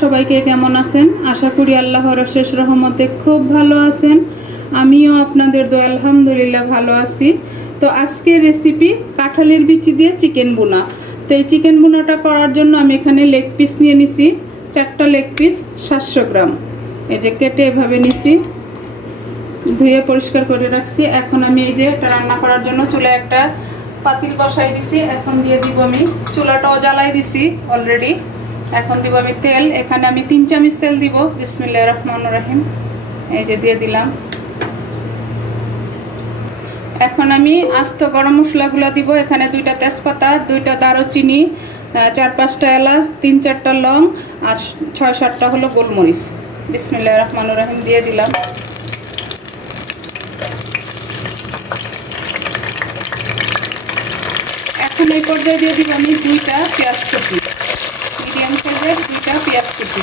সবাইকে কেমন আছেন? আশা করি আল্লাহর অশেষ রহমতে খুব ভালো আছেন। আমিও আপনাদের দোয়া আলহামদুলিল্লাহ ভালো আছি। তো আজকের রেসিপি কাঁঠালের বিচি দিয়ে চিকেন বোনা। তো এই চিকেন বোনাটা করার জন্য আমি এখানে লেগ পিস নিয়ে নিছি, 4টা লেগ পিস 700 গ্রাম। এই যে কেটে এভাবে নিছি, ধুয়ে পরিষ্কার করে রাখছি। এখন আমি এই যে এটা রান্না করার জন্য চুলায় একটা পাতিল বসাই দিছি। এখন দিয়ে দিব আমি, চুলাটাও জ্বালাই দিছি অলরেডি। এখন দিব আমি তেল। এখানে আমি 3 চামচ তেল দিব। বিসমিল্লাহির রহমানির রহিম। এই যে দিয়ে দিলাম। এখন আমি আস্ত গরম মশলাগুলো দিব। এখানে 2টা তেজপাতা, 2টা দারুচিনি, 4-5টা এলাচ, 3-4টা লং আর 6-7টা হলো গোলমরিচ। বিসমিল্লাহির রহমানির রহিম দিয়ে দিলাম। এখন এই পর্যায়ে দিয়ে দিব আমি 2টা পেঁয়াজ কুচি, মিডিয়াম সাইজের 2টা পেঁয়াজ কুচি।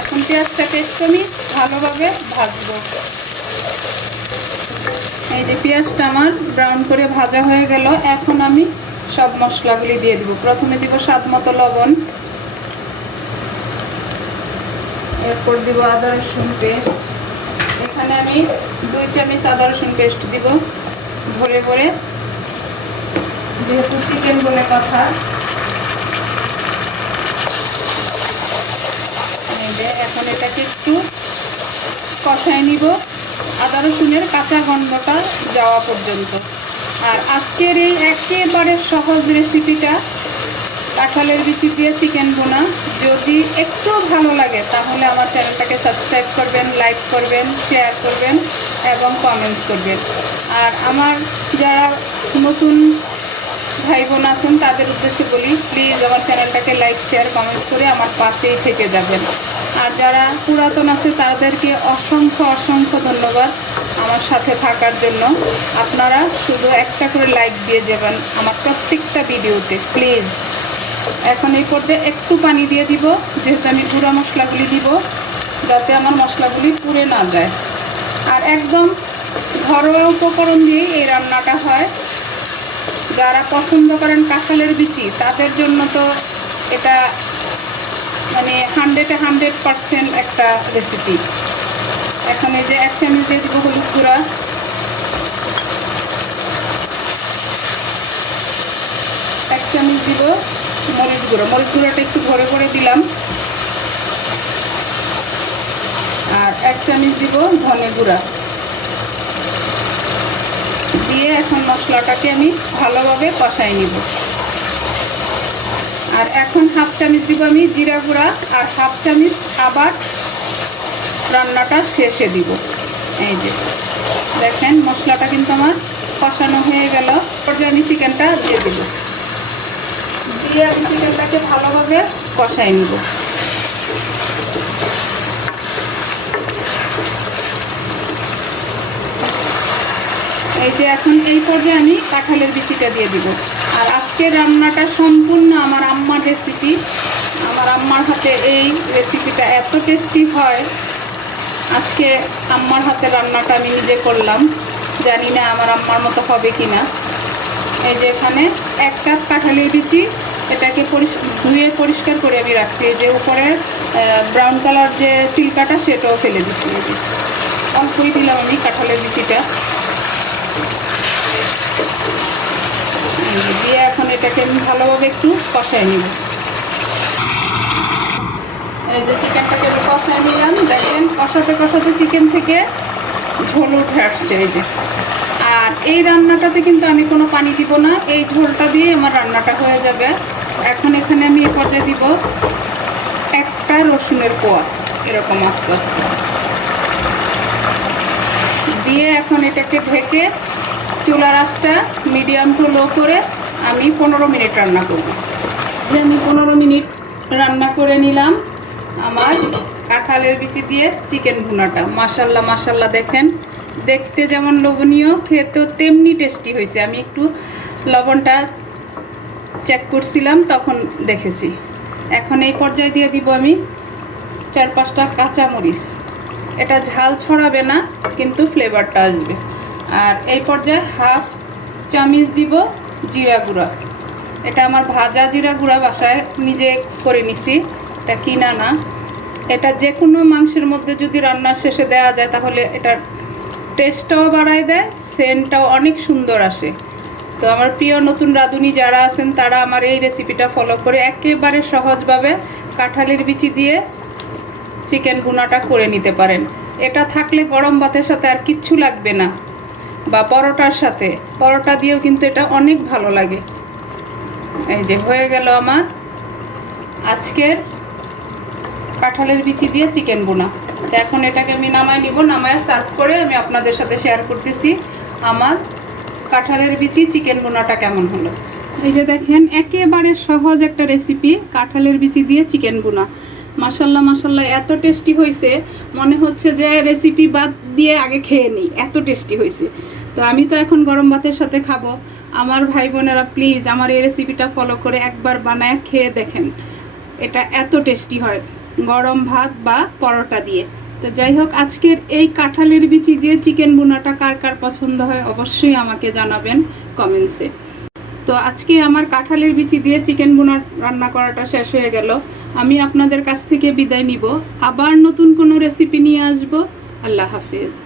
এখন পেঁয়াজটাকে একটু আমি ভালোভাবে ভাজবো। এই যে পেঁয়াজটা আমার ব্রাউন করে ভাজা হয়ে গেল। এখন আমি সব মশলাগুলি দিয়ে দিব। প্রথমে দিব স্বাদ মতো লবণ, এরপর দিব আদা রসুন পেস্ট। এখানে আমি 2 চামচ আদা রসুন পেস্ট দিব ভরে ভরে, যেহেতু চিকেন বলে কথা। এই যে এখন এটাকে একটু কষায় নিব আদা রসুনের কাঁচা গন্ধটা যাওয়া পর্যন্ত। আর আজকের এই একেবারে সহজ রেসিপিটা কাঁঠালের বিচি দিয়ে চিকেন বোনা যদি একটু ভালো লাগে তাহলে আমার চ্যানেলটাকে সাবস্ক্রাইব করবেন, লাইক করবেন, শেয়ার করবেন এবং কমেন্টস করবেন। আর আমার যারা নতুন ভাই বোন আছেন তাদের উদ্দেশ্যে বলি, প্লিজ আমার চ্যানেলটাকে লাইক, শেয়ার, কমেন্টস করে আমার পাশেই থেকে যাবেন। আর যারা পুরাতন আছে তাদেরকে অসংখ্য অসংখ্য ধন্যবাদ আমার সাথে থাকার জন্য। আপনারা শুধু একটা করে লাইক দিয়ে যাবেন আমার প্রত্যেকটা ভিডিওতে প্লিজ। এখন এই পর্যায়ে একটু পানি দিয়ে দিব, যেহেতু আমি গুঁড়া মশলাগুলি দিব যাতে আমার মশলাগুলি পুড়ে না যায়। আর একদম ঘরোয়া উপকরণ দিয়েই এই রান্নাটা হয়। যারা পছন্দ করেন কাঁঠালের বিচি তাদের জন্য তো এটা মানে 100% একটা রেসিপি। এখন এই যে 1 চামচ দিয়ে দিব হলুদ গুঁড়া, 1 চামচ দিব মরিচ গুঁড়ো। মরিচ গুঁড়োটা একটু ভরে ভরে দিলাম। আর 1 চামচ দিব ধনে গুঁড়া দিয়ে এখন মশলাটাকে আমি ভালোভাবে কষাই নিব। আর এখন 1/2 চামচ দিব আমি জিরা গুঁড়া আর 1/2 চামচ আবার রান্নাটা শেষে দিব। এই যে দেখেন মশলাটা কিন্তু আমার কষানো হয়ে গেল। পর্যায়ে আমি চিকেনটা দিয়ে দিব, দিয়ে আমি চিকেনটাকে ভালোভাবে কষাই নিব। এই যে এখন এই পর্যায়ে আমি কাঁঠালের বিচিটা দিয়ে দিব। আর আজকের রান্নাটা সম্পূর্ণ আমার আম্মার রেসিপি। আমার আম্মার হাতে এই রেসিপিটা এত টেস্টি হয়। আজকে আম্মার হাতে রান্নাটা আমি নিজে করলাম, জানি না আমার আম্মার মতো হবে কি না। এই যে এখানে 1 কাপ কাঁঠালের বিচি, এটাকে ধুয়ে পরিষ্কার করে আমি রাখছি। এই যে উপরের ব্রাউন কালার যে সিল্কাটা সেটাও ফেলে দিচ্ছি। এই যে অল্পই দিলাম আমি কাঁঠালের বিচিটা দিয়ে এখন এটাকে আমি ভালোভাবে একটু কষাই নিব। এই যে চিকেনটাকে আমি কষাই নিলাম। দেখেন কষাতে কষাতে চিকেন থেকে ঝোল উঠে আসছে। এই যে আর এই রান্নাটাতে কিন্তু আমি কোনো পানি দিব না, এই ঝোলটা দিয়ে আমার রান্নাটা হয়ে যাবে। এখন এখানে আমি এ পর্যায়ে দিব 1টা রসুনের কোয়া, এরকম আস্তে আস্তে দিয়ে এখন এটাকে ঢেকে চুলার আঁচটা মিডিয়াম টু লো করে আমি 15 মিনিট রান্না করব। আমি 15 মিনিট রান্না করে নিলাম আমার কাঁঠালের বিচি দিয়ে চিকেন ভুনাটা। মাশাল্লাহ মাশাল্লাহ, দেখেন দেখতে যেমন লোভনীয়, খেতেও তেমনি টেস্টি হয়েছে। আমি একটু লবণটা চেক করছিলাম তখন দেখেছি। এখন এই পর্যায়ে দিয়ে দিব আমি 4-5টা কাঁচামরিচ। এটা ঝাল ছড়াবে না কিন্তু ফ্লেভারটা আসবে। আর এই পর্যায়ে 1/2 চামচ দিব জিরা গুঁড়া। এটা আমার ভাজা জিরা গুঁড়া বাসায় নিজে করে নিছি, এটা কিনা না। এটা যে কোনো মাংসের মধ্যে যদি রান্নার শেষে দেওয়া যায় তাহলে এটার টেস্টটাও বাড়ায় দেয়, সেন্টটাও অনেক সুন্দর আসে। তো আমার প্রিয় নতুন রাঁধুনি যারা আছেন তারা আমার এই রেসিপিটা ফলো করে একেবারে সহজভাবে কাঁঠালের বিচি দিয়ে চিকেন ভুনাটা করে নিতে পারেন। এটা থাকলে গরম ভাতের সাথে আর কিচ্ছু লাগবে না, বা পরোটার সাথে, পরোটা দিয়েও কিন্তু এটা অনেক ভালো লাগে। এই যে হয়ে গেল আমার আজকের কাঁঠালের বিচি দিয়ে চিকেন ভুনা। তো এখন এটাকে আমি নামায় নিব, নামায় সার্ভ করে আমি আপনাদের সাথে শেয়ার করতেছি আমার কাঁঠালের বিচি চিকেন ভুনাটা কেমন হলো। এই যে দেখেন একেবারে সহজ একটা রেসিপি, কাঁঠালের বিচি দিয়ে চিকেন ভুনা। মাশাল্লাহ মাশাল্লাহ, এত টেস্টি হয়েছে, মনে হচ্ছে যে রেসিপি বাদ দিয়ে আগে খেয়ে নিই, এত টেস্টি হয়েছে। তো আমি তো এখন গরম ভাতের সাথে খাবো। আমার ভাই বোনেরা প্লিজ আমার এই রেসিপিটা ফলো করে একবার বানায় খেয়ে দেখেন, এটা এত টেস্টি হয় গরম ভাত বা পরোটা দিয়ে। তো যাই হোক, আজকের এই কাঁঠালের বিচি দিয়ে চিকেন ভুনাটা কার কার পছন্দ হয় অবশ্যই আমাকে জানাবেন কমেন্টসে। তো আজকে আমার কাঁঠালের বিচি দিয়ে চিকেন ভুনা রান্না করাটা শেষ হয়ে গেল। আমি আপনাদের কাছ থেকে বিদায় নিব, আবার নতুন কোনো রেসিপি নিয়ে আসব। আল্লাহ হাফেজ।